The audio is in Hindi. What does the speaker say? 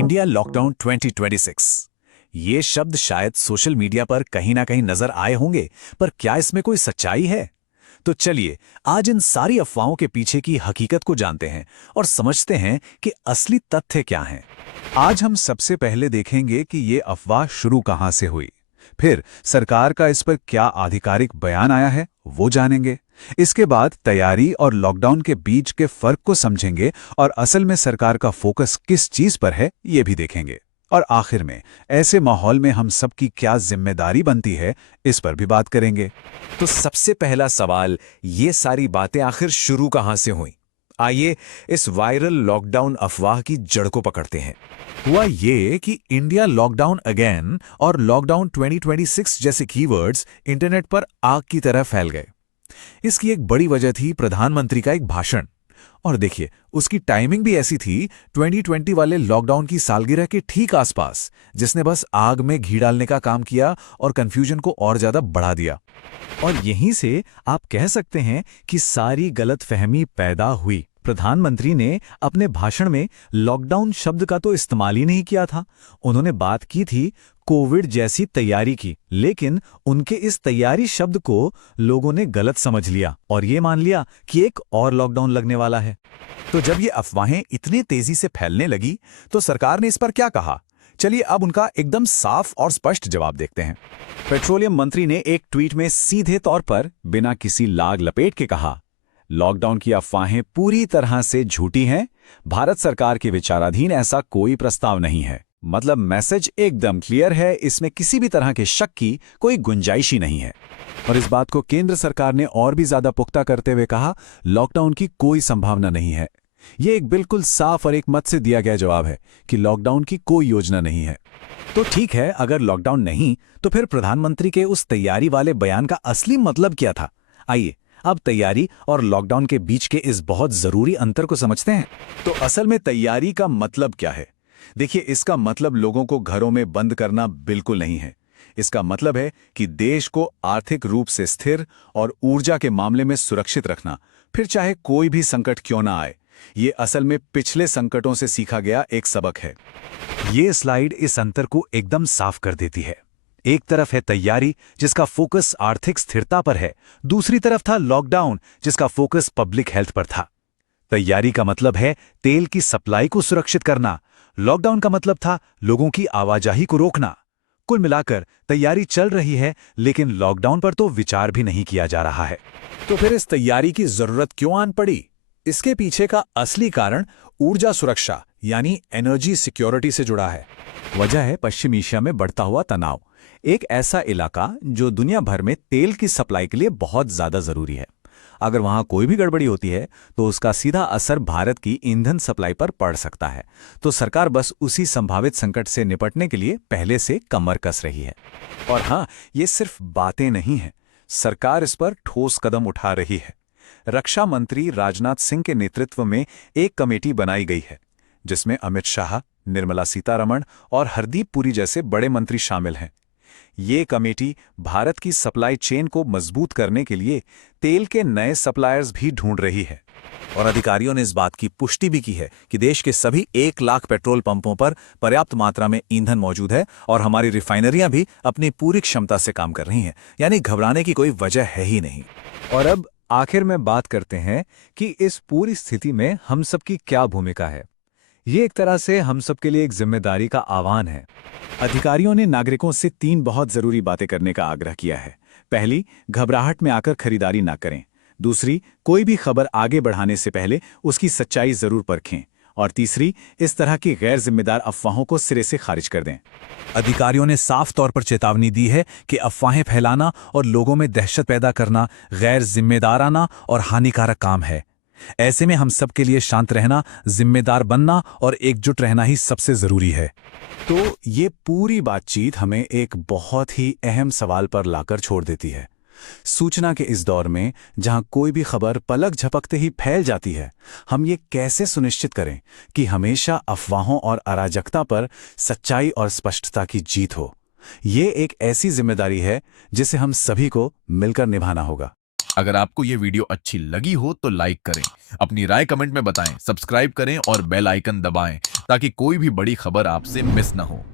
India lockdown 2026। ये शब्द शायद सोशल मीडिया पर कहीं ना कहीं नजर आए होंगे, पर क्या इसमें कोई सच्चाई है? तो चलिए आज इन सारी अफवाहों के पीछे की हकीकत को जानते हैं और समझते हैं कि असली तथ्य क्या हैं। आज हम सबसे पहले देखेंगे कि ये अफवाह शुरू कहां से हुई, फिर सरकार का इस पर क्या आधिकारिक बयान आया है वो जानेंगे। इसके बाद तैयारी और लॉकडाउन के बीच के फर्क को समझेंगे और असल में सरकार का फोकस किस चीज पर है ये भी देखेंगे। और आखिर में ऐसे माहौल में हम सबकी क्या जिम्मेदारी बनती है इस पर भी बात करेंगे। तो सबसे पहला सवाल, ये सारी बातें आखिर शुरू कहां से हुई? आइए इस वायरल लॉकडाउन अफवाह की जड़ को पकड़ते हैं। हुआ ये कि इंडिया लॉकडाउन अगेन और लॉकडाउन 2026 जैसे कीवर्ड्स इंटरनेट पर आग की तरह फैल गए। इसकी एक बड़ी वजह थी प्रधानमंत्री का एक भाषण। और देखिए, उसकी टाइमिंग भी ऐसी थी 2020 वाले लॉकडाउन की सालगिरह के ठीक आसपास, जिसने बस आग में घी डालने का काम किया और कंफ्यूजन को और ज्यादा बढ़ा दिया। और यहीं से आप कह सकते हैं कि सारी गलतफहमी पैदा हुई। प्रधानमंत्री ने अपने भाषण में लॉकडाउन शब्द का तो इस्तेमाल ही नहीं किया था। उन्होंने बात की थी कोविड जैसी तैयारी की, लेकिन उनके इस तैयारी शब्द को लोगों ने गलत समझ लिया और ये मान लिया कि एक और लॉकडाउन लगने वाला है। तो जब ये अफवाहें इतनी तेजी से फैलने लगी तो सरकार ने इस पर क्या कहा? चलिए अब उनका एकदम साफ और स्पष्ट जवाब देखते हैं। पेट्रोलियम मंत्री ने एक ट्वीट में सीधे तौर पर बिना किसी लाग लपेट के कहा, लॉकडाउन की अफवाहें पूरी तरह से झूठी हैं। भारत सरकार के विचाराधीन ऐसा कोई प्रस्ताव नहीं है। मतलब मैसेज एकदम क्लियर है, इसमें किसी भी तरह के शक की कोई गुंजाइश ही नहीं है। और इस बात को केंद्र सरकार ने और भी ज्यादा पुख्ता करते हुए कहा, लॉकडाउन की कोई संभावना नहीं है। यह एक बिल्कुल साफ और एक मत से दिया गया जवाब है कि लॉकडाउन की कोई योजना नहीं है। तो ठीक है, अगर लॉकडाउन नहीं तो फिर प्रधानमंत्री के उस तैयारी वाले बयान का असली मतलब क्या था? आइए अब तैयारी और लॉकडाउन के बीच के इस बहुत जरूरी अंतर को समझते हैं। तो असल में तैयारी का मतलब क्या है? देखिए, इसका मतलब लोगों को घरों में बंद करना बिल्कुल नहीं है। इसका मतलब है कि देश को आर्थिक रूप से स्थिर और ऊर्जा के मामले में सुरक्षित रखना, फिर चाहे कोई भी संकट क्यों ना आए। ये असल में पिछले संकटों से सीखा गया एक सबक है। ये स्लाइड इस अंतर को एकदम साफ कर देती है। एक तरफ है तैयारी जिसका फोकस आर्थिक स्थिरता पर है, दूसरी तरफ था लॉकडाउन जिसका फोकस पब्लिक हेल्थ पर था। तैयारी का मतलब है तेल की सप्लाई को सुरक्षित करना, लॉकडाउन का मतलब था लोगों की आवाजाही को रोकना। कुल मिलाकर तैयारी चल रही है, लेकिन लॉकडाउन पर तो विचार भी नहीं किया जा रहा है। तो फिर इस तैयारी की जरूरत क्यों आन पड़ी? इसके पीछे का असली कारण ऊर्जा सुरक्षा यानी एनर्जी सिक्योरिटी से जुड़ा है। वजह है पश्चिम एशिया में बढ़ता हुआ तनाव, एक ऐसा इलाका जो दुनिया भर में तेल की सप्लाई के लिए बहुत ज्यादा जरूरी है। अगर वहां कोई भी गड़बड़ी होती है तो उसका सीधा असर भारत की ईंधन सप्लाई पर पड़ सकता है। तो सरकार बस उसी संभावित संकट से निपटने के लिए पहले से कमर कस रही है। और हां, ये सिर्फ बातें नहीं हैं, सरकार इस पर ठोस कदम उठा रही है। रक्षा मंत्री राजनाथ सिंह के नेतृत्व में एक कमेटी बनाई गई है, जिसमें अमित शाह, निर्मला सीतारमण और हरदीप पुरी जैसे बड़े मंत्री शामिल हैं। ये कमेटी भारत की सप्लाई चेन को मजबूत करने के लिए तेल के नए सप्लायर्स भी ढूंढ रही है। और अधिकारियों ने इस बात की पुष्टि भी की है कि देश के सभी 1 लाख पेट्रोल पंपों पर पर्याप्त मात्रा में ईंधन मौजूद है और हमारी रिफाइनरियां भी अपनी पूरी क्षमता से काम कर रही हैं। यानी घबराने की कोई वजह है ही नहीं। और अब आखिर में बात करते हैं कि इस पूरी स्थिति में हम सबकी क्या भूमिका है। ये एक तरह से हम सबके लिए एक जिम्मेदारी का आह्वान है। अधिकारियों ने नागरिकों से 3 बहुत जरूरी बातें करने का आग्रह किया है। पहली, घबराहट में आकर खरीदारी ना करें। दूसरी, कोई भी खबर आगे बढ़ाने से पहले उसकी सच्चाई जरूर परखें। और तीसरी, इस तरह की गैर जिम्मेदार अफवाहों को सिरे से खारिज कर दें। अधिकारियों ने साफ तौर पर चेतावनी दी है कि अफवाहें फैलाना और लोगों में दहशत पैदा करना गैर जिम्मेदाराना और हानिकारक काम है। ऐसे में हम सब के लिए शांत रहना, जिम्मेदार बनना और एकजुट रहना ही सबसे जरूरी है। तो ये पूरी बातचीत हमें एक बहुत ही अहम सवाल पर लाकर छोड़ देती है। सूचना के इस दौर में जहां कोई भी खबर पलक झपकते ही फैल जाती है, हम ये कैसे सुनिश्चित करें कि हमेशा अफवाहों और अराजकता पर सच्चाई और स्पष्टता की जीत हो? ये एक ऐसी जिम्मेदारी है जिसे हम सभी को मिलकर निभाना होगा। अगर आपको ये वीडियो अच्छी लगी हो तो लाइक करें, अपनी राय कमेंट में बताएं, सब्सक्राइब करें और बेल आइकन दबाएं ताकि कोई भी बड़ी खबर आपसे मिस ना हो।